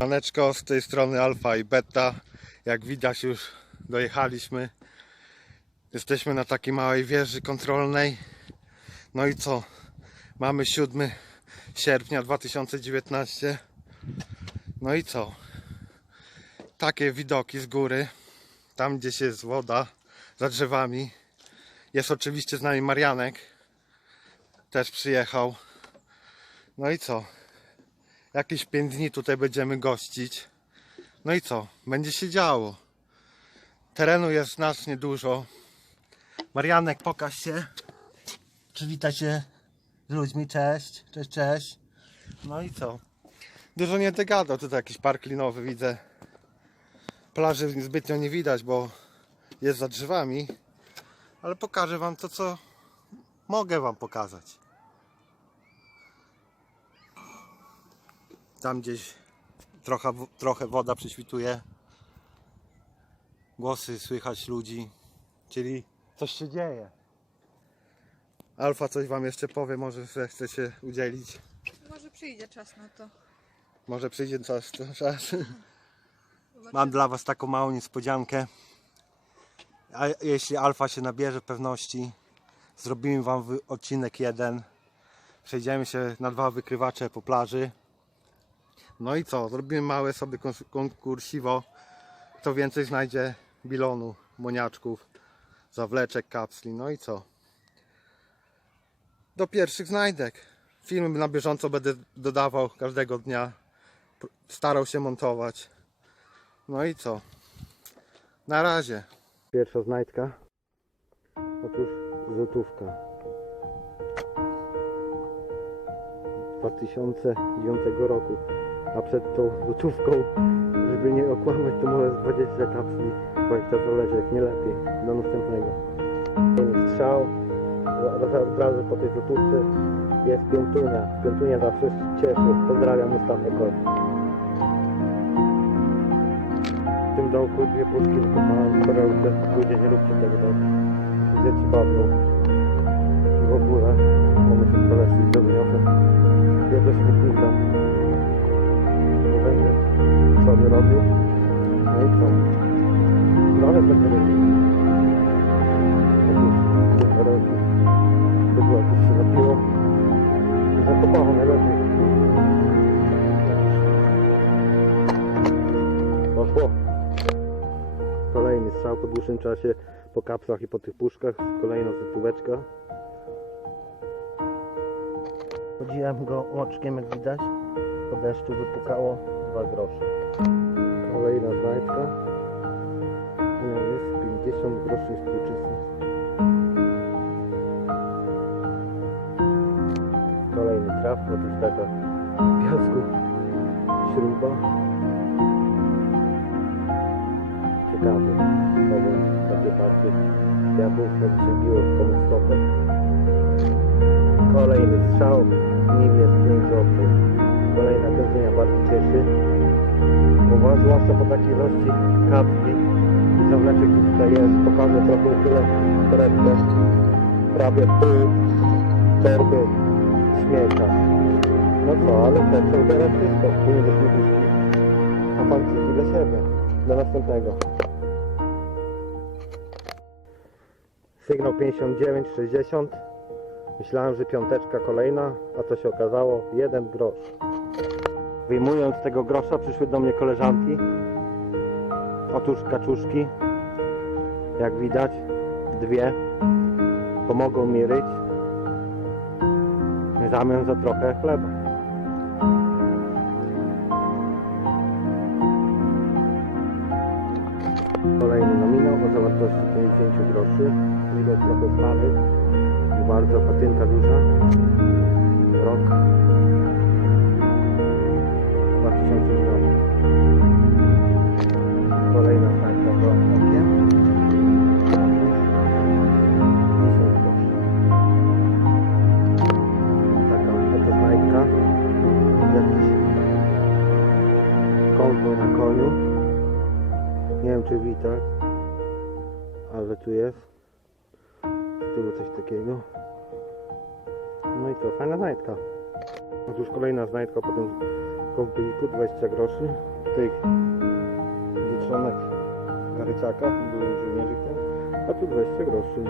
Maneczko z tej strony alfa i beta. Jak widać już dojechaliśmy. Jesteśmy na takiej małej wieży kontrolnej. No i co? Mamy 7 sierpnia 2019. No i co? Takie widoki z góry. Tam gdzieś jest woda za drzewami. Jest oczywiście z nami Marianek. Też przyjechał. No i co? Jakieś 5 dni tutaj będziemy gościć. No i co? Będzie się działo. Terenu jest znacznie dużo. Marianek, pokaż się. Przywita się z ludźmi. Cześć, cześć, cześć. No i co? Dużo nie będę gadał. Tutaj jakiś park linowy widzę. Plaży zbytnio nie widać, bo jest za drzewami. Ale pokażę wam to, co mogę wam pokazać. Tam gdzieś trochę, trochę woda prześwituje. Głosy słychać ludzi, czyli coś się dzieje. Alfa coś wam jeszcze powie, może że chce się udzielić. Może przyjdzie czas na to. Może przyjdzie czas. czas. Mam dla was taką małą niespodziankę. A jeśli Alfa się nabierze pewności, zrobimy wam odcinek jeden. Przejdziemy się na dwa wykrywacze po plaży. No i co? Zrobimy małe sobie konkursiwo. Kto więcej znajdzie bilonu, moniaczków, zawleczek, kapsli. No i co? Do pierwszych znajdek. Filmy na bieżąco będę dodawał każdego dnia. Starał się montować. No i co? Na razie. Pierwsza znajdka. Otóż złotówka. 2009 roku a przed tą złotówką, żeby nie okłamać, to może z 20 kapsli, 20 zoleczek, nie lepiej, do następnego. Strzał, od razu po tej złotówce jest piątunia, piątunia zawsze cieszy, pozdrawiam ostatnie kolce. W tym domku dwie puszki wykopaną, które ludzie nie lubcie tego domku. Dzieci bawią. W ogóle mogę się polecić do wniosek. Jedno śmietnika. Robił. No i co? Trochę będę robił. Otóż dwie perełki. Bydło jakieś się napiło. Zakopało najlepiej. Poszło. Kolejny strzał po dłuższym czasie po kapsach i po tych puszkach. Kolejna złotóweczka. Chodziłem go łoczkiem jak widać. Po deszczu wypukało dwa grosze. Kolejna znajdka. No jest 50 groszy współczesnych. Kolejny traf, otóż taka w piasku śruba. ciekawy. Takie partie jak się biło komuś stopę. Kolejny strzał, nim jest 5 zł. Kolejna pędzenia bardzo cieszy. Was, zwłaszcza po takiej ilości kapsli i zawleczek, co tutaj jest, pokażę trochę tyle torebkę. Prawie pół torby śmiecia. No co, ale co teraz wszystko, płynie do śmietniczki. A panciki dla siebie. Do następnego. Sygnał 59,60. Myślałem, że piąteczka kolejna, a to się okazało jeden grosz. Wyjmując tego grosza przyszły do mnie koleżanki. Otóż kaczuszki. Jak widać, dwie. Pomogą mi ryć. W zamian za trochę chleba. Kolejny nominał o zawartości 50 groszy. Widać trochę stary. Bardzo patynka duża. Rok wiem czy ale tu jest. Z tyłu coś takiego. No i co, fajna znajdka. Otóż kolejna znajdka po tym Kąpiku 20 groszy. Tych liczonek karyciaka, był żołnierzyk ten, a tu 20 groszy.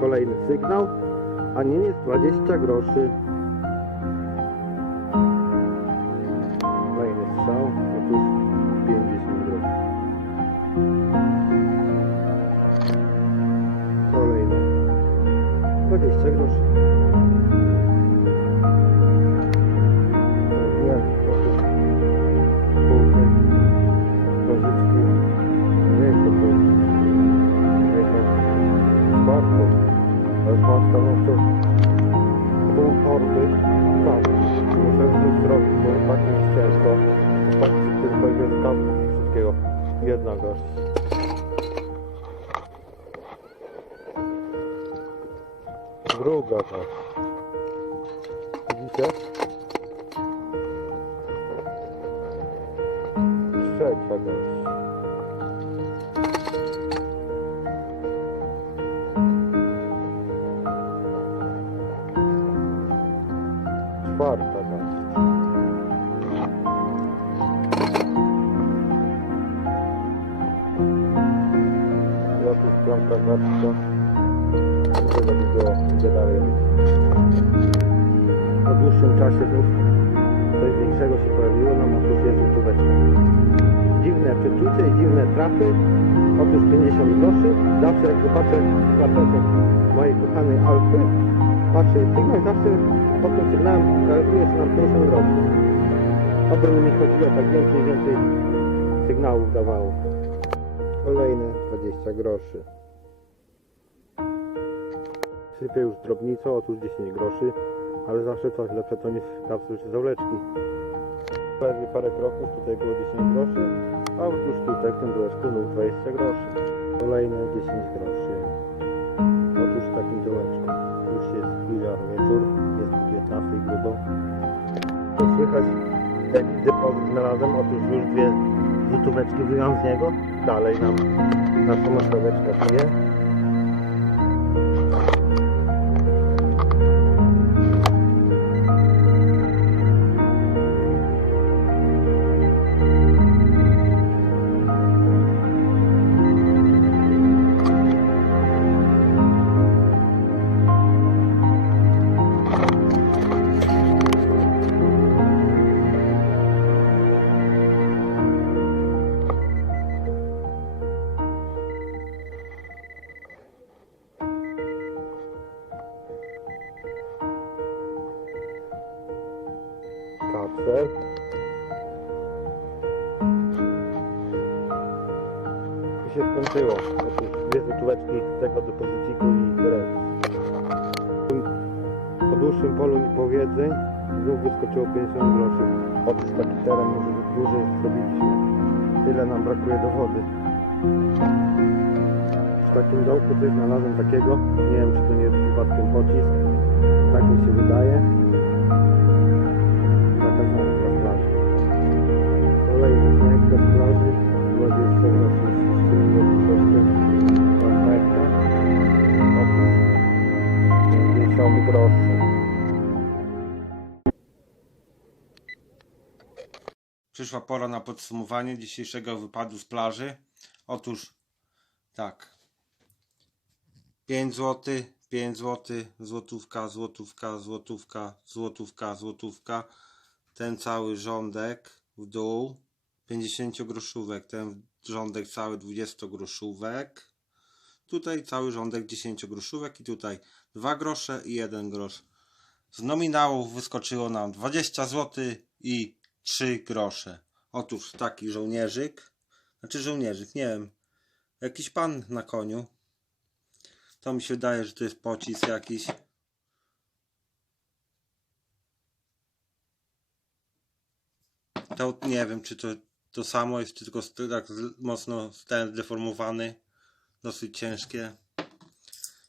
Kolejny sygnał, a nie jest 20 groszy. Jedna garść. Druga garść. Widzicie? Trzecia garść. Czwarta coś większego się pojawiło, no otóż jest żółtóweczka. Dziwne przeczucie i dziwne trafy. Otóż 50 groszy. Zawsze jak zobaczę klapeczek mojej kochanej Alfy, patrzę jej sygnał i zawsze pod tym sygnałem kalkuluje się nam 50 groszy. Oby mi chodziło tak więcej i więcej sygnałów dawało. Kolejne 20 groszy. Sypię już drobnicą, otóż 10 groszy, ale zawsze coś lepsze niż kapsuł czy zawleczki. Ledwie parę kroków, tutaj było 10 groszy, a otóż tutaj w tym dołeczku znów 20 groszy. Kolejne 10 groszy. Otóż w takim dołeczku już jest chwila wieczór, jest 19 i grubo. To słychać jak depozyt znalazłem, otóż już dwie złotóweczki wyjąłem z niego. Dalej nam nasza maszyneczka pije. Kapsel. I się skończyło. Dwie złotóweczki tego depozyciku i tyle. Po dłuższym polu niepowiedzeń znów wyskoczyło 50 groszy. Otóż taki teren może być duży, zrobiliśmy. Tyle nam brakuje do wody. W takim dołku coś znalazłem takiego. Nie wiem czy to nie jest przypadkiem pocisk. Tak mi się wydaje. Przyszła pora na podsumowanie dzisiejszego wypadu z plaży. Otóż tak. 5 zł, 5 zł, złotówka, złotówka, złotówka, złotówka, złotówka. Ten cały rządek w dół 50 groszówek. Ten rządek cały 20 groszówek. Tutaj cały rządek 10 groszówek i tutaj 2 grosze i 1 grosz. Z nominałów wyskoczyło nam 20 zł i 3 grosze. Otóż taki żołnierzyk, znaczy żołnierzyk, nie wiem, jakiś pan na koniu. To mi się wydaje, że to jest pocisk jakiś. To nie wiem, czy to to samo jest, czy tylko tak mocno ten zdeformowany. Dosyć ciężkie.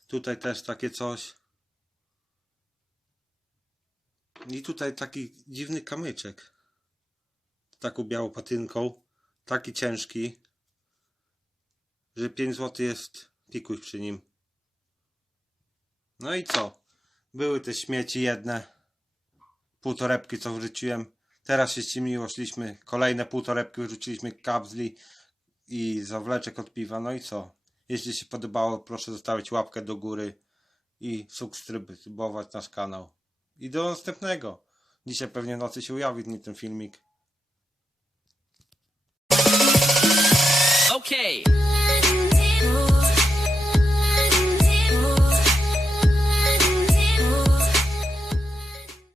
Tutaj też takie coś. I tutaj taki dziwny kamyczek. Taką białą patynką. Taki ciężki. Że 5 zł jest pikuś przy nim. No i co? Były te śmieci jedne. Półtorebki co wrzuciłem. Teraz się ściemniło, szliśmy, kolejne półtorebki wyrzuciliśmy kapsli i zawleczek od piwa. No i co? Jeśli się podobało, proszę zostawić łapkę do góry i subskrybować nasz kanał. I do następnego. Dzisiaj pewnie nocy się ujawni ten filmik. Okay.